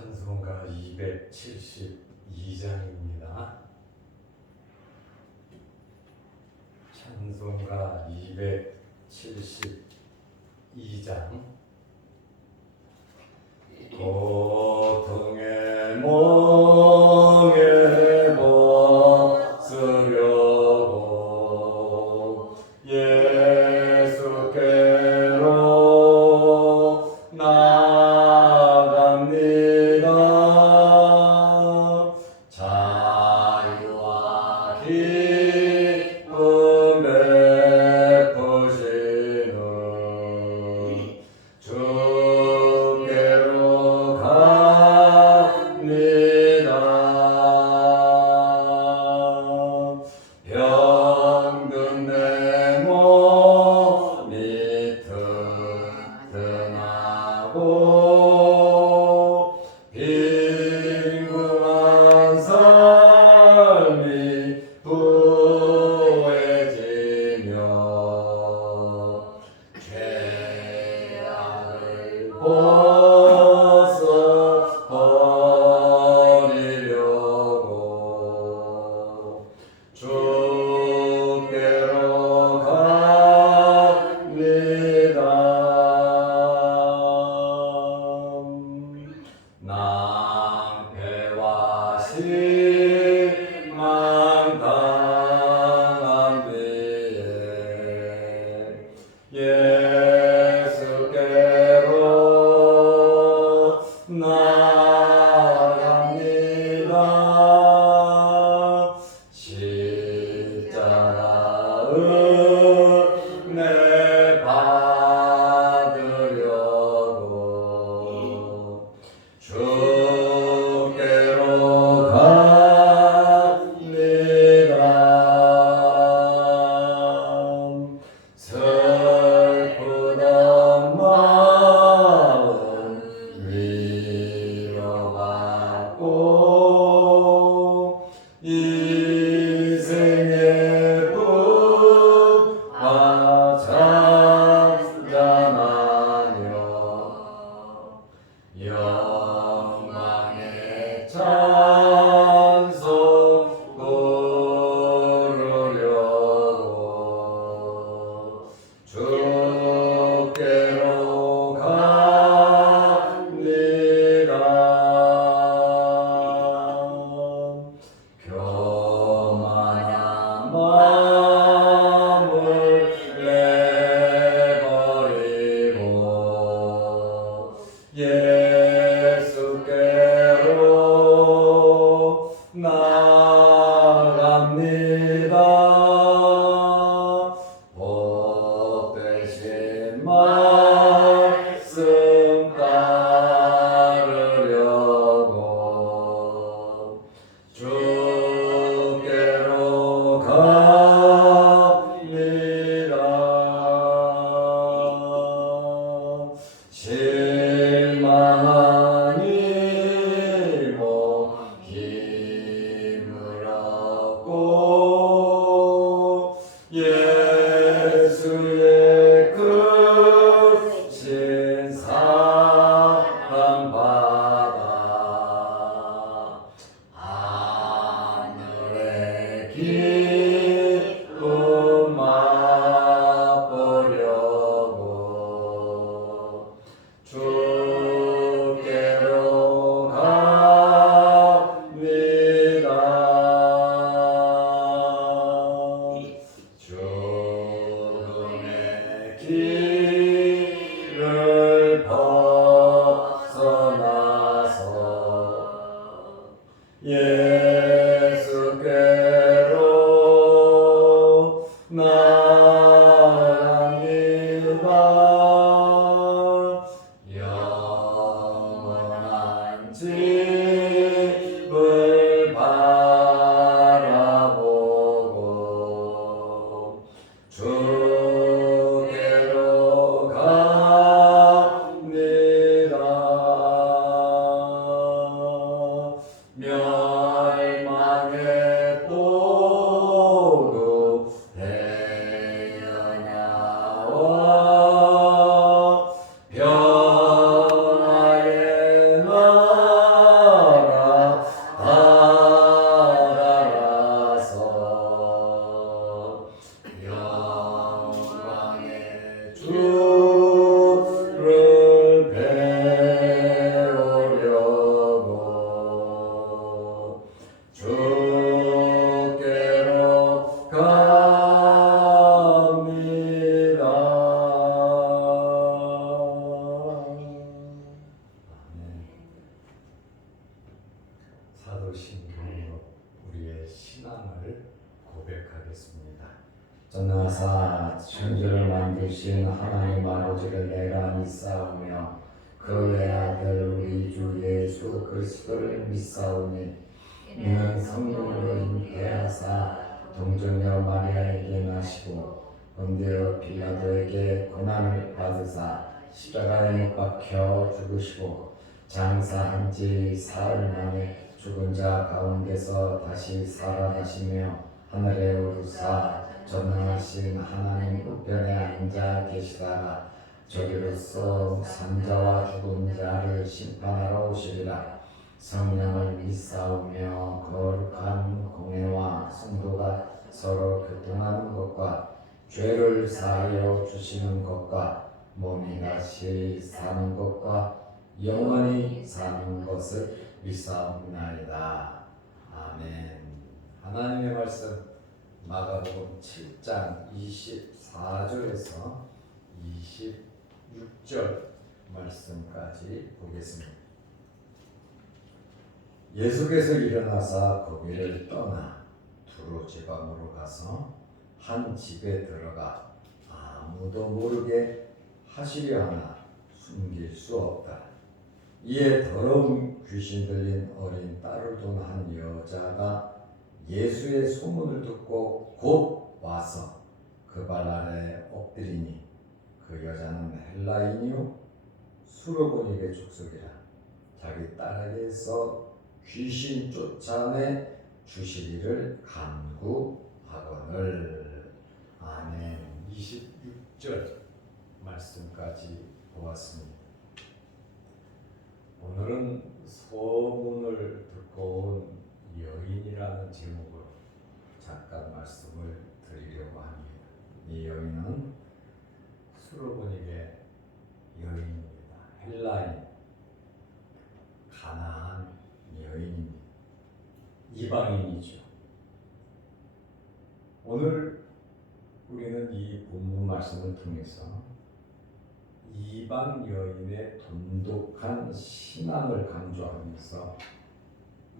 찬송가 272장입니다. 찬송가 272장. 고통의 몽에 벗으려고 예수께로 나갑니다. 자유와 기쁨 베푸시는 주께로 갑니다. 병든 내 몸이 튼튼하고 빈궁한 삶이 부해지며 죄악을 벗어버리려고 주께로 갑니다. 낭패와 실망 당한 뒤에 예수께로 나갑니다. 십자가를 전하사 천지를 만드신 하나님 아버지를 내가 믿사오며 그 외아들 우리 주 예수 그리스도를 믿사오니 이는 성령으로 잉태하사 동정녀 마리아에게 나시고 본디오 빌라도에게 고난을 받으사 십자가에 못 박혀 죽으시고 장사한 지 사흘 만에 죽은 자 가운데서 다시 살아나시며 하늘에 오르사 전능하신 하나님 우편에 앉아 계시다가 저리로서 산자와 죽은 자를 심판하러 오시리라. 성령을 믿사오며 거룩한 공회와 성도가 서로 교통하는 것과 죄를 사하여 주시는 것과 몸이 다시 사는 것과 영원히 사는 것을 믿사옵나이다. 아멘. 하나님의 말씀 마가복음 7장 24절에서 26절 말씀까지 보겠습니다. 예수께서 일어나사 거기를 떠나 두로 지방으로 가서 한 집에 들어가 아무도 모르게 하시려 하나 숨길 수 없다. 이에 더러운 귀신 들린 어린 딸을 둔 한 여자가 예수의 소문을 듣고 곧 와서 그 발 아래 엎드리니 그 여자는 헬라인이요 수로보니게 족속이라. 자기 딸에게서 귀신 쫓아내 주시기를 간구하거늘. 아멘. 26절 말씀까지 보았습니다. 오늘은 소문을 듣고 온 여인이라는 제목으로 잠깐 말씀을 드리려고 합니다. 이 여인은 수로보니게 여인입니다. 헬라인, 가나안 여인입니다. 이방인이죠. 오늘 우리는 이 본문 말씀을 통해서 이방 여인의 돈독한 신앙을 강조하면서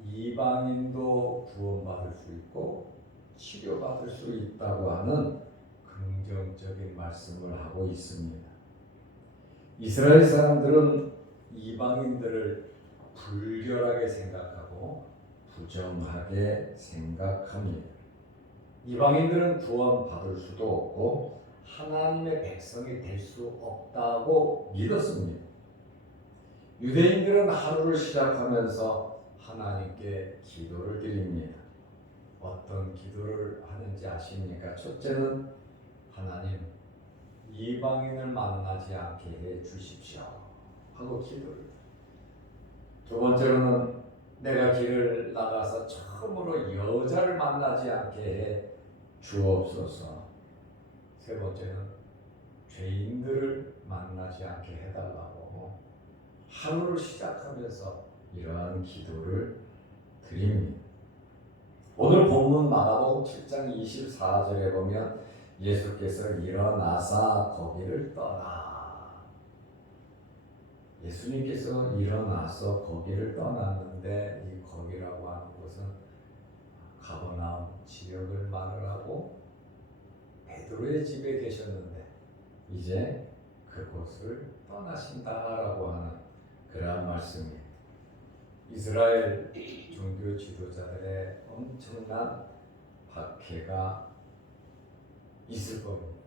이방인도 구원받을 수 있고 치료받을 수 있다고 하는 긍정적인 말씀을 하고 있습니다. 이스라엘 사람들은 이방인들을 불결하게 생각하고 부정하게 생각합니다. 이방인들은 구원받을 수도 없고 하나님의 백성이 될 수 없다고 믿었습니다. 유대인들은 하루를 시작하면서 하나님께 기도를 드립니다. 어떤 기도를 하는지 아십니까? 첫째는 하나님, 이방인을 만나지 않게 해 주십시오 하고 기도를. 두 번째로는 내가 길을 나가서 처음으로 여자를 만나지 않게 해 주옵소서. 세 번째는 죄인들을 만나지 않게 해달라고 하루를 시작하면서 이러한 기도를 드립니다. 오늘 본문 마가복음 7장 24절에 보면 예수께서 일어나사 거기를 떠나. 예수님께서 일어나서 거기를 떠났는데 이 거기라고 하는 곳은 가버나움 지역을 말하고 베드로의 집에 계셨는데 이제 그곳을 떠나신다라고 하는 그러한 말씀입니다. 이스라엘 종교 지도자들의 엄청난 박해가 있을 겁니다.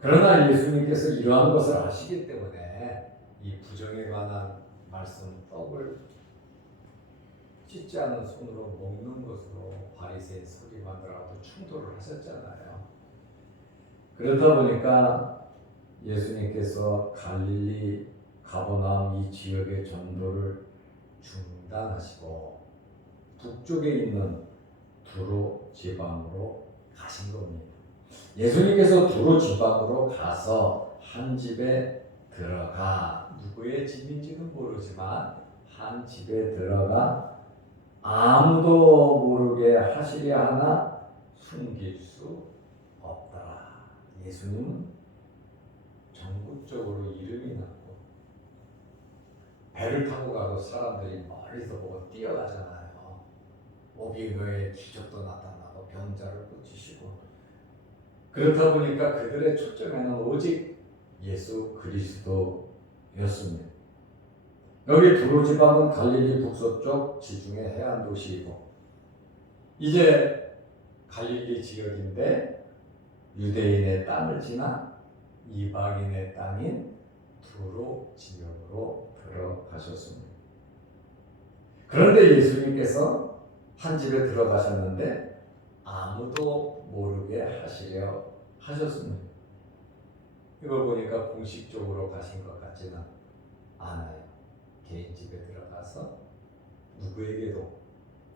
그러나 예수님께서 이러한 것을 아시기 때문에 이 부정에 관한 말씀 떡을 찢지 않은 손으로 먹는 것으로 바리새인 서기관들하고 충돌을 하셨잖아요. 그렇다 보니까 예수님께서 갈릴리 가버나움 이 지역의 전도를 중단하시고 북쪽에 있는 두로 지방으로 가신 겁니다. 예수님께서 두로 지방으로 가서 한 집에 들어가, 누구의 집인지는 모르지만 한 집에 들어가 아무도 모르게 하시려 하나 숨길 수 없더라. 예수님은 전국적으로 이름이 났고 배를 타고 가도 사람들이 멀리서 보고 뛰어가잖아요. 오병이어의 기적도 나타나고 병자를 고치시고 것이고 그렇다 보니까 그들의 초점에는 오직 예수 그리스도였습니다. 여기 두로 지방은 갈릴리 북서쪽 지중해 해안 도시이고 이제 갈릴리 지역인데 유대인의 땅을 지나 이방인의 땅인 두로 지역으로 들어가셨습니다. 그런데 예수님께서 한 집에 들어가셨는데 아무도 모르게 하시려 하셨습니다. 이걸 보니까 공식적으로 가신 것 같지는 않아요. 개인 집에 들어가서 누구에게도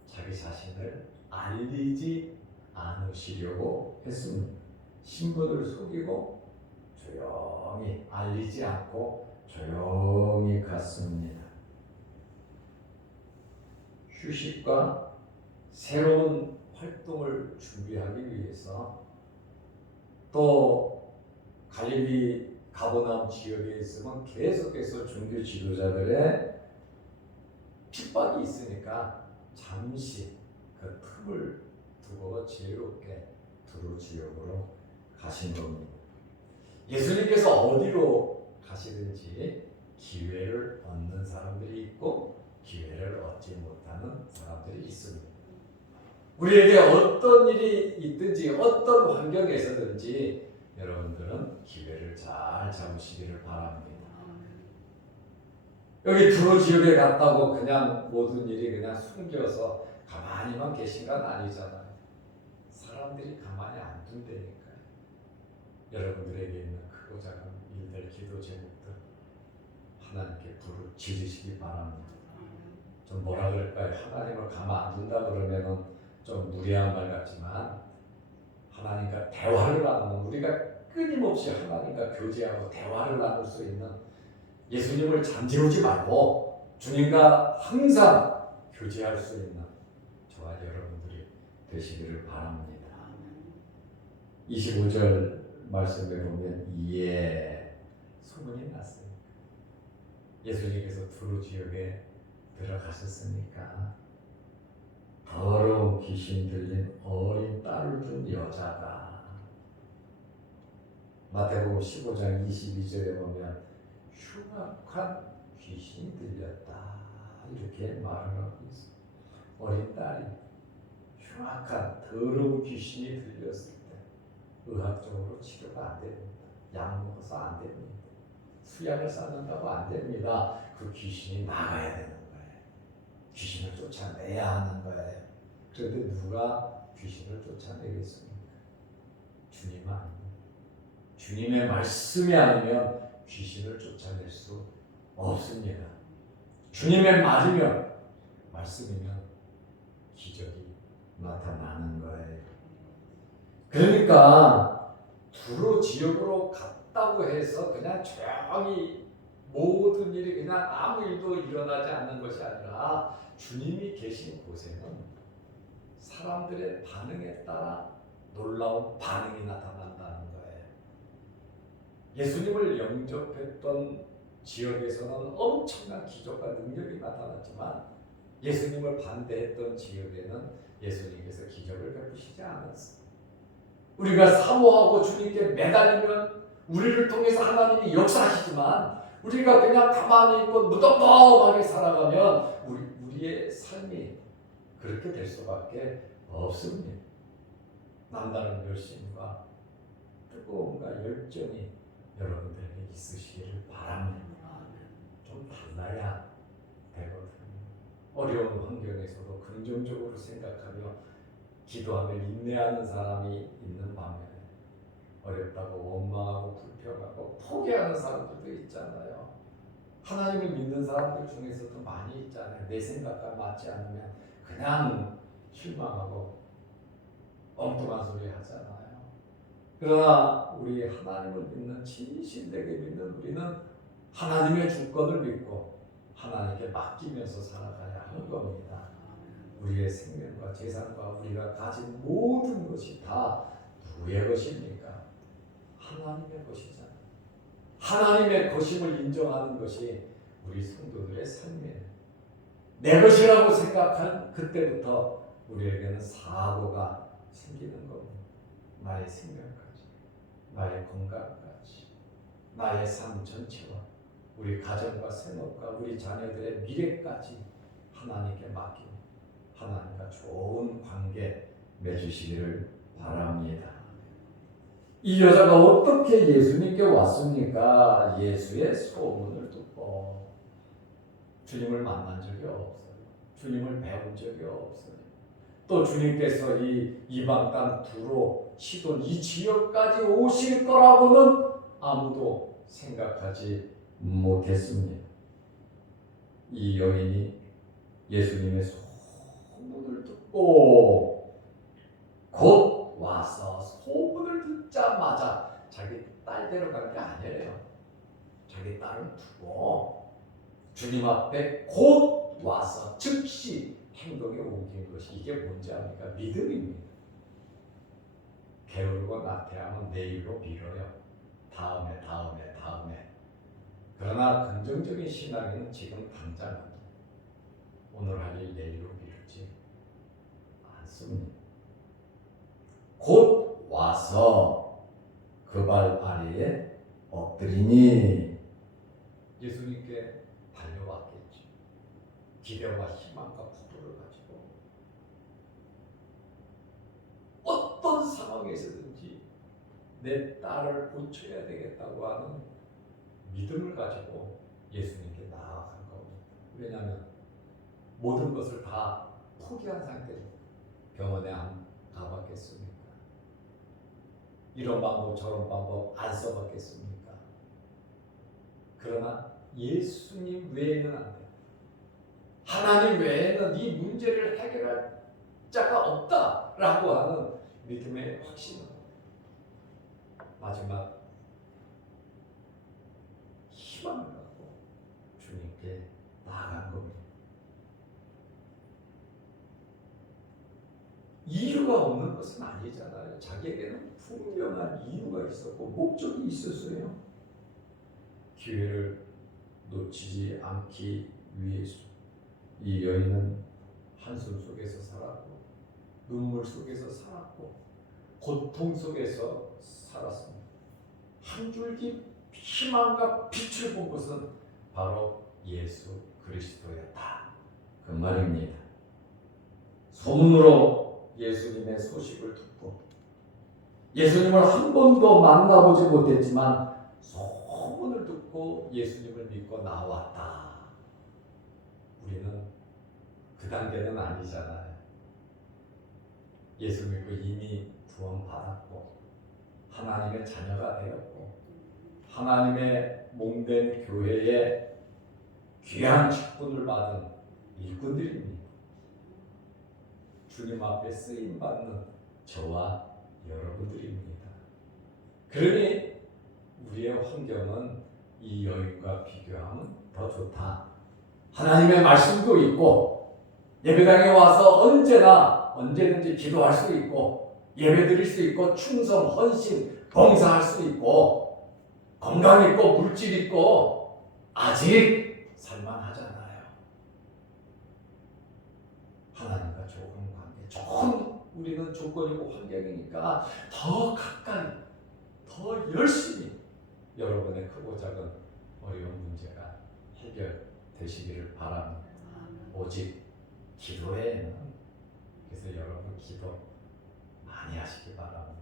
자기 자신을 알리지 않으시려고 했습니다. 신분을 속이고 조용히 알리지 않고 조용히 갔습니다. 휴식과 새로운 활동을 준비하기 위해서 또 갈릴리 가버나움 지역에 있으면 계속해서 종교 지도자들의 핍박이 있으니까 잠시 그 틈을 두고 지혜롭게 두로 지역으로 가신 겁니다. 예수님께서 어디로 가시든지 기회를 얻는 사람들이 있고 기회를 얻지 못하는 사람들이 있습니다. 우리에게 어떤 일이 있든지 어떤 환경에서든지 여러분들은 기회를 잘 잡으시기를 바랍니다. 여기 두로 지역에 갔다고 그냥 모든 일이 그냥 숨겨서 가만히만 계신 건 아니잖아요. 사람들이 가만히 안 둔다니까요. 여러분들에게 있는 크고 작은 일들, 기도 제목들 하나님께 부르짖으시기 바랍니다. 좀 뭐라 그럴까요? 하나님을 가만 안 둔다 그러면은 좀 무리한 말 같지만 하나님과 대화를 나누는, 우리가 끊임없이 하나님과 교제하고 대화를 나눌 수 있는, 예수님을 잠재우지 말고 주님과 항상 교제할 수 있는 저와 여러분들이 되시기를 바랍니다. 25절 말씀에 보면 이에 소문이 났어요. 예수님께서 두로 지역에 들어가셨으니까 더러운 귀신 들린 어린 딸을 둔 여자가, 마태복음 15장 22절에 보면 흉악한 귀신이 들렸다 이렇게 말을 하고 있어요. 어린 딸이 흉악한 더러운 귀신이 들렸을 때 의학적으로 치료가 안 됩니다. 약 먹어서 안 됩니다. 수약을 쌓는다고 안 됩니다. 그 귀신이 나가야 되는 거예요. 귀신을 쫓아내야 하는 거예요. 그런데 누가 귀신을 쫓아내겠습니까? 주님 아닙니다. 주님의 말씀이 아니면 귀신을 쫓아낼 수 없습니다. 주님의 말이면, 말씀이면 기적이 나타나는 거예요. 그러니까 두로 지역으로 갔다고 해서 그냥 조용히 모든 일이 그냥 아무 일도 일어나지 않는 것이 아니라 주님이 계신 곳에는 사람들의 반응에 따라 놀라운 반응이 나타난다는 거예요. 예수님을 영접했던 지역에서는 엄청난 기적과 능력이 나타났지만 예수님을 반대했던 지역에는 예수님께서 기적을 베푸시지 않았어요. 우리가 사모하고 주님께 매달리면 우리를 통해서 하나님이 역사하시지만 우리가 그냥 가만히 있고 무덤덤하게 살아가면 우리의 삶이 그렇게 될 수밖에 없습니다. 남다른 열심과 뜨거움과 열정이 여러분들에게 있으시기를 바랍니다. 좀 달라야 되거든요. 어려운 환경에서도 긍정적으로 생각하며 기도하며 인내하는 사람이 있는 반면에 어렵다고 원망하고 불평하고 포기하는 사람들도 있잖아요. 하나님을 믿는 사람들 중에서도 많이 있잖아요. 내 생각과 맞지 않으면 그냥 실망하고 엉뚱한 소리 하잖아요. 그러나 우리 하나님을 믿는, 진실되게 믿는 우리는 하나님의 주권을 믿고 하나님께 맡기면서 살아가야 하는 겁니다. 우리의 생명과 재산과 우리가 가진 모든 것이 다 누구의 것입니까? 하나님의 것이잖아요. 하나님의 것임을 인정하는 것이 우리 성도들의 삶이에요. 내 것이라고 생각한 그때부터 우리에게는 사고가 생기는 겁니다. 나의 생명까지, 나의 건강까지, 나의 삶 전체와 우리 가정과 생업과 우리 자녀들의 미래까지 하나님께 맡기고 하나님과 좋은 관계 맺으시기를 바랍니다. 이 여자가 어떻게 예수님께 왔습니까? 예수의 소문을 듣고 주님을 만난 적이 없어요. 주님을 배운 적이 없어요. 또 주님께서 이 이방 땅 두로 시돈 이 지역까지 오실 거라고는 아무도 생각하지 못했습니다. 이 여인이 예수님의 소문을 듣고 곧 와서 소문을 듣자마자 자기 딸대로 간 게 아니에요. 자기 딸을 두고 주님 앞에 곧 와서 즉시 행동에 옮긴 것이 이게 뭔지 압니까? 믿음입니다. 게으르고 나태하면 내일로 미뤄요. 다음에. 그러나 긍정적인 신앙에는 지금 당장 오늘 할 일 내일로 미루지 않습니다. 곧 와서 그 발 아래에 엎드리니 예수님께 달려왔겠죠. 기대와 희망과 포부를 가지고 어떤 상황에서든지 내 딸을 고쳐야 되겠다고 하는 믿음을 가지고 예수님께 나아간 겁니다. 왜냐하면 모든 것을 다 포기한 상태로 병원에 안 가봤겠습니까? 이런 방법 저런 방법 안 써봤겠습니까? 그러나 예수님 외에는 안 돼요. 하나님 외에는 이 문제를 해결할 자가 없다라고 하는 믿음의 확신은 마지막 희망을 갖고 주님께 나아간 겁니다. 이유가 없는 것은 아니잖아요. 자기에게는 분명한 이유가 있었고 목적이 있었어요. 기회를 놓치지 않기 위해서 이 여인은 한숨 속에서 살았고 눈물 속에서 살았고 고통 속에서 살았습니다. 한 줄기 희망과 빛을 본 것은 바로 예수 그리스도였다. 그 말입니다. 소문으로 예수님의 소식을 듣고 예수님을 한 번도 만나보지 못했지만 소문을 듣고 예수님을 믿고 나왔다. 우리는 그 단계는 아니잖아요. 예수 믿고 이미 구원받았고 하나님의 자녀가 되었고 하나님의 몸된 교회에 귀한 직분을 받은 일꾼들입니다. 주님 앞에 쓰임받는 저와 여러분들입니다. 그러니 우리의 환경은 이 여인과 비교하면 더 좋다. 하나님의 말씀도 있고 예배당에 와서 언제든지 기도할 수 있고 예배 드릴 수 있고 충성, 헌신, 봉사할 수 있고 건강 있고 물질 있고 아직 살만하잖아요. 하나님과 좋은 관계, 좋은 우리는 조건이고 환경이니까 더 가까이, 더 열심히 여러분의 크고 작은 어려운 문제가 해결되시기를 바랍니다. 오직 기도에는 그래서 여러분 기도 많이 하시기 바랍니다.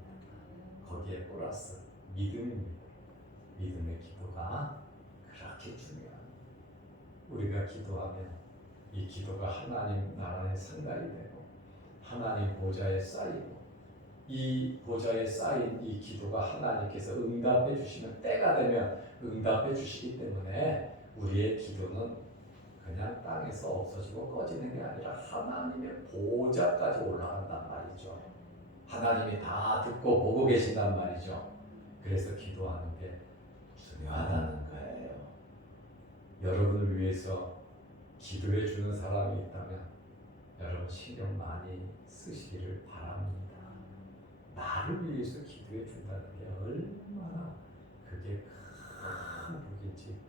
거기에 플러스 믿음입니다. 믿음의 기도가 그렇게 중요합니다. 우리가 기도하면 이 기도가 하나님 나라의 상달이 되고 하나님 보좌에 쌓이고 이 보좌에 쌓인 이 기도가 하나님께서 응답해 주시는 때가 되면 응답해 주시기 때문에 우리의 기도는 그냥 땅에서 없어지고 꺼지는 게 아니라 하나님의 보좌까지 올라간단 말이죠. 하나님이 다 듣고 보고 계신단 말이죠. 그래서 기도하는 게 중요하다는 거예요. 여러분을 위해서 기도해 주는 사람이 있다면 여러분 신경 많이 쓰시기를 바랍니다. 나를 위해서 기도해 준다는 게 얼마나 그게 큰 복인지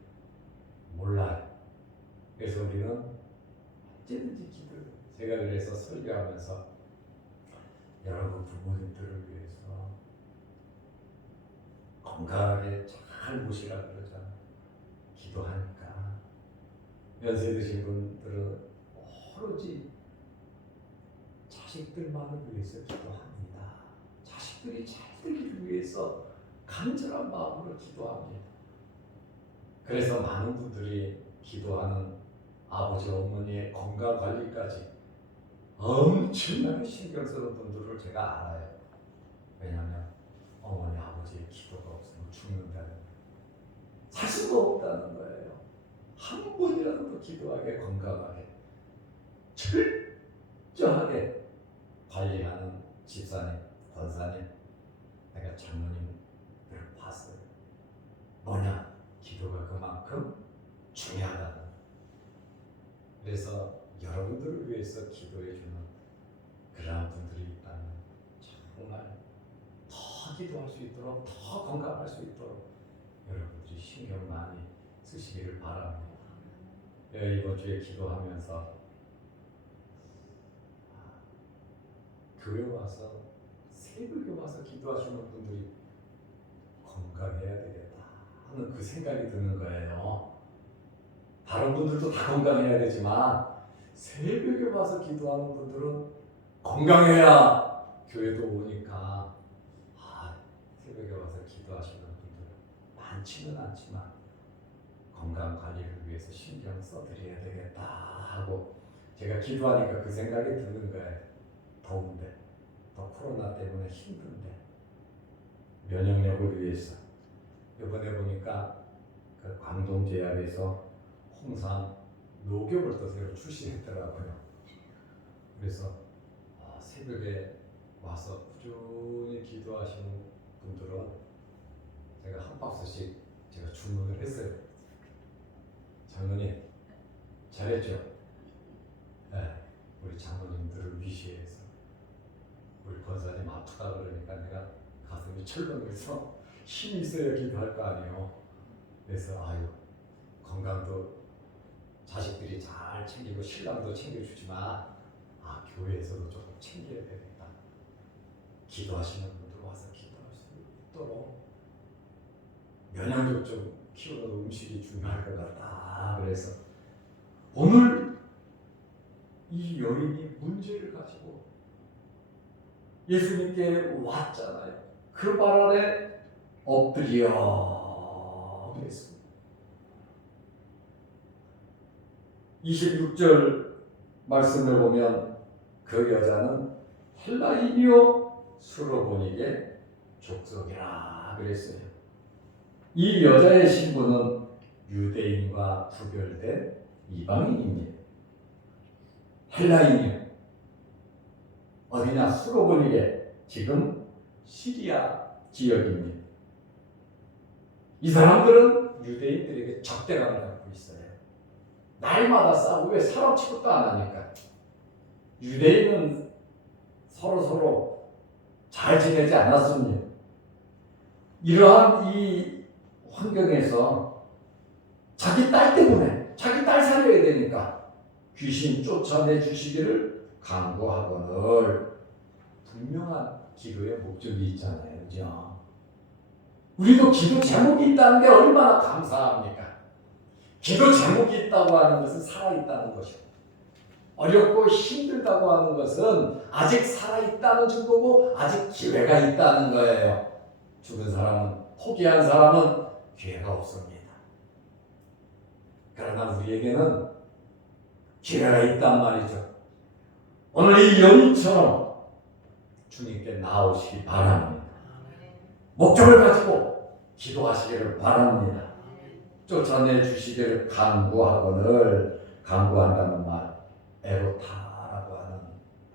몰라요. 그래서 우리는 언제든지 기도해요. 제가 그래서 설교하면서 여러분 부모님들을 위해서 건강하게 잘 모시라 그러잖아. 기도하니까. 연세 드신 분들은 오로지 자식들만을 위해서 기도합니다. 자식들이 잘 되기를 위해서 간절한 마음으로 기도합니다. 그래서 많은 분들이 기도하는 아버지 어머니의 건강 관리까지 엄청나게 신경 쓰는 분들을 제가 알아요. 왜냐하면 어머니 아버지의 기도가 없으면 죽는다는 거예요. 살 수가 없다는 거예요. 한 번이라도 더 기도하게 건강하게 철저하게 관리하는 집사님, 권사님, 내가 장로님을 봤어요. 뭐냐? 기도가 그만큼 중요하다는. 그래서 여러분들을 위해서 기도해주는 그러한 분들이 있다면 정말 더 기도할 수 있도록, 더 건강할 수 있도록 여러분들이 신경 많이 쓰시기를 바랍니다. 이번 주에 기도하면서 교회 와서 새벽에 와서 기도하시는 분들이 건강해야 되겠다 하는 그 생각이 드는 거예요. 다른 분들도 다 건강해야 되지만 새벽에 와서 기도하는 분들은 건강해야 교회도 오니까 새벽에 와서 기도하시는 분들 많지는 않지만 건강 관리를 위해서 신경 써드려야 되겠다 하고 제가 기도하니까 그 생각이 드는 거예요. 더운데 또 코로나 때문에 힘든데 면역력을 위해서 이번에 보니까 그 광동제약에서 홍삼 녹용을 또 새로 출시했더라고요. 그래서 새벽에 와서 꾸준히 기도하시는 분들은 제가 한 박스씩 제가 주문을 했어요. 장로님 잘했죠? 네, 우리 장로님들을 위시해서 우리 권사님 아프다 그러니까 내가 가슴이 철렁해서 힘이 있어야 기도할 거 아니에요. 그래서 건강도 자식들이 잘 챙기고 신랑도 챙겨주지만 교회에서도 조금 챙겨야 되겠다. 기도하시는 분들 와서 기도할 수 있도록 면역력 좀 키우는 음식이 중요할 것 같다. 그래서 오늘 이 여인이 문제를 가지고 예수님께 왔잖아요. 그 발 아래 엎드려 그랬습니다. 26절 말씀을 보면 그 여자는 헬라인이요 수로보니게 족속이라 그랬어요. 이 여자의 신분은 유대인과 구별된 이방인입니다. 헬라인이요. 어디냐? 수로보니게 지금 시리아 지역입니다. 이 사람들은 유대인들에게 적대감을 갖고 있어요. 날마다 싸우고 왜 사람 취급도 안 하니까. 유대인은 서로 잘 지내지 않았습니다. 이러한 이 환경에서 자기 딸 때문에 자기 딸 살려야 되니까 귀신 쫓아내 주시기를 간구하거늘 분명한 기도의 목적이 있잖아요. 그죠? 우리도 기도 제목이 있다는 게 얼마나 감사합니까? 기도 제목이 있다고 하는 것은 살아있다는 것이고 어렵고 힘들다고 하는 것은 아직 살아있다는 증거고 아직 기회가 있다는 거예요. 죽은 사람은, 포기한 사람은 기회가 없습니다. 그러나 우리에게는 기회가 있단 말이죠. 오늘 이 여인처럼 주님께 나오시기 바랍니다. 목적을 가지고 기도하시기를 바랍니다. 쫓아내 주시기를 간구하거늘, 간구한다는 말 에로타라고 하는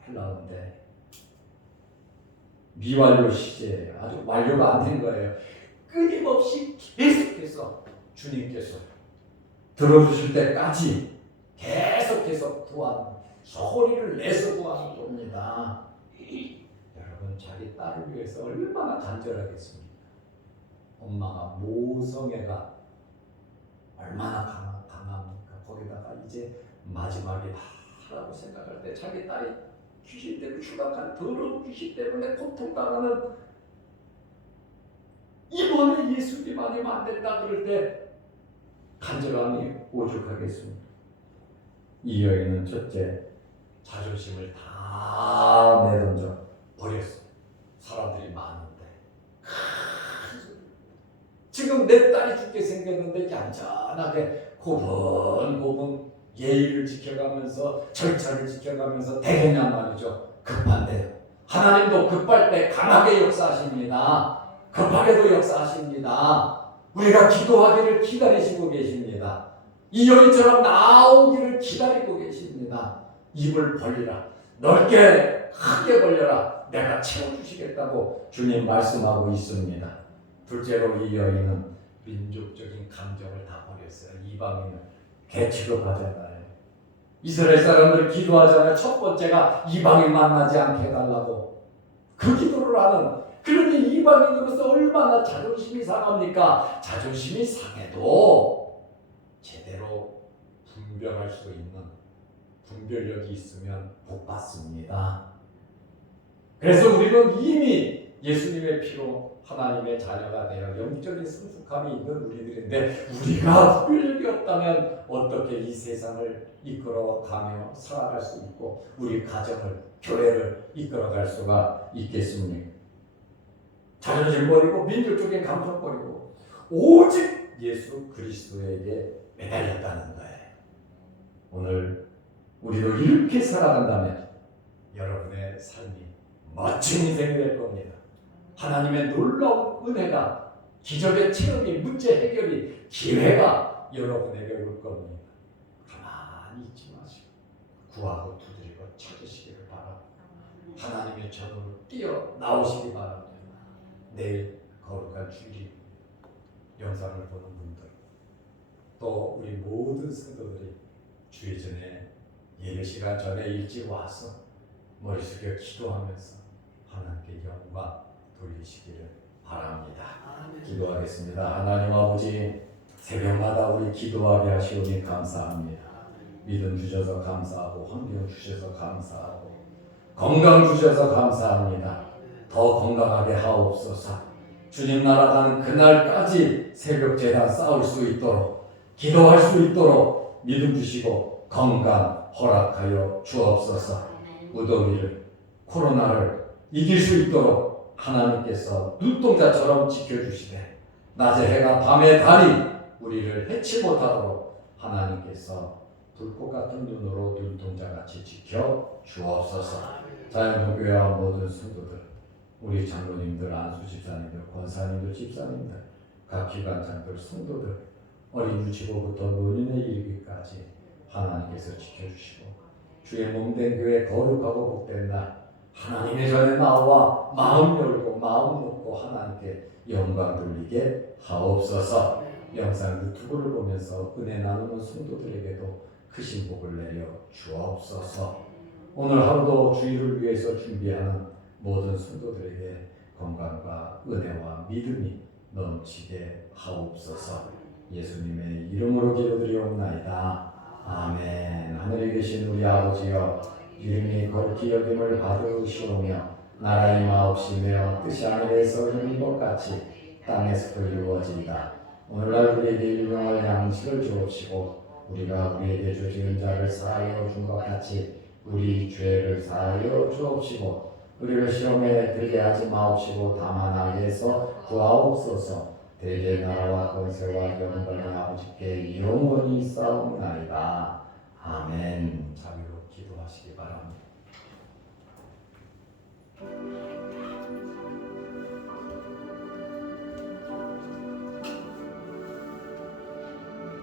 헬라어인데 미완료 시제예요. 아주 완료가 안 된 거예요. 끊임없이 계속해서 주님께서 들어주실 때까지 계속해서 구하는, 소리를 내서 구하는 겁니다. 여러분 자기 딸을 위해서 얼마나 간절하겠습니까? 엄마가 모성애가 얼마나 강합니까? 거기다가 이제 마지막이다라고 생각할 때 자기 딸이 귀신 때문에 추락한 더러운 귀신 때문에 고통당하는 이번에 예수님 아니면 안 된다 그럴 때 간절함이 오죽하겠습니까? 이 여인은 첫째, 자존심을 다 내던져 버렸어. 사람들이 많은데. 지금 내 딸이 죽게 생겼는데 얌전하게 고분고분 예의를 지켜가면서 절차를 지켜가면서 대견한 말이죠. 급한데요. 하나님도 급할 때 강하게 역사하십니다. 급하게도 역사하십니다. 우리가 기도하기를 기다리시고 계십니다. 이 여인처럼 나오기를 기다리고 계십니다. 입을 벌리라. 넓게 크게 벌려라. 내가 채워주시겠다고 주님 말씀하고 있습니다. 둘째로 이 여인은 민족적인 감정을 다 버렸어요. 이방인을 개 취급하잖아요. 이스라엘 사람들 기도하잖아요. 첫 번째가 이방인 만나지 않게 해달라고. 그 기도를 하는. 그런데 이방인으로서 얼마나 자존심이 상합니까? 자존심이 상해도 제대로 분별할 수 있는 분별력이 있으면 복 받습니다. 그래서 우리는 이미 예수님의 피로 하나님의 자녀가 되어 영적인 성숙함이 있는 우리들인데, 우리가 분별력이 없다면 어떻게 이 세상을 이끌어가며 살아갈 수 있고 우리 가정을, 교회를 이끌어갈 수가 있겠습니까? 자존심 버리고 민족적인 감정 버리고 오직 예수 그리스도에게 매달렸다는 거예요. 오늘 우리도 이렇게 살아간다면 여러분의 삶이 멋진 인생이 될 겁니다. 하나님의 놀라운 은혜가, 기적의 체험이, 문제 해결이, 기회가 여러분에게 올 겁니다. 가만히 있지 마시고 구하고 두드리고 찾으시기를 바랍니다. 하나님의 전으로 뛰어 나오시기 바랍니다. 내일 거룩한 주일이 영상을 보는 분들, 또 우리 모든 성도들이 주일 전에 예배 시간 전에 일찍 와서 머리 숙여 기도하면서 하나님께 영광 돌리시기를 바랍니다. 기도하겠습니다. 하나님 아버지, 새벽마다 우리 기도하게 하시오니 감사합니다. 믿음 주셔서 감사하고, 환경 주셔서 감사하고, 건강 주셔서 감사합니다. 더 건강하게 하옵소서. 주님 나라 가는 그날까지 새벽 제단 싸울 수 있도록, 기도할 수 있도록 믿음 주시고 건강 허락하여 주옵소서. 무더위를, 코로나를 이길 수 있도록 하나님께서 눈동자처럼 지켜주시되, 낮의 해가 밤의 달이 우리를 해치 못하도록 하나님께서 불꽃 같은 눈으로 눈동자같이 지켜 주옵소서. 자연동교회와 모든 성도들, 우리 장로님들, 안수 집사님들, 권사님들, 집사님들, 각 기관장들, 성도들, 어린 유치부부터 노인에 이르기까지 하나님께서 지켜주시고, 주의 몸된 교회 거룩하고 복된 날 하나님의 전에 나와 마음 열고 마음 놓고 하나님께 영광 돌리게 하옵소서. 영상 유튜브를 보면서 은혜 나누는 성도들에게도 크신 복을 내려 주옵소서. 오늘 하루도 주일을 위해서 준비하는 모든 성도들에게 건강과 은혜와 믿음이 넘치게 하옵소서. 예수님의 이름으로 기도드리옵나이다. 아멘. 하늘에 계신 우리 아버지여, 이름이 거룩히 여김을 받으시오며 나라의 마옵시며 뜻이 하늘에서 이루는 것 같이 땅에서도 이루어진다. 오늘날 우리에게 일용할 양식을 주옵시고, 우리가 우리에게 죄지은 자를 사하여 준 것 같이 우리 죄를 사하여 주옵시고, 우리를 시험에 들게 하지 마옵시고 다만 악에서 구하옵소서. 대개 나라와 권세와 영광이 아버지께 영원히 있사옵나이다. 아멘. 자비로 기도하시기 바랍니다.